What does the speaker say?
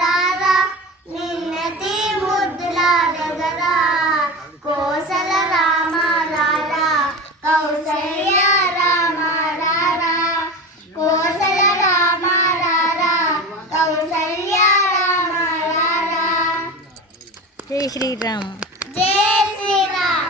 రారా నిన్నటి ముద్దుల దగ్గరా కోసల రామ రారా కౌసల్య రామ రారా కోసల రామ రారా కౌసల్య రామ రారా. జై శ్రీరామ్. జై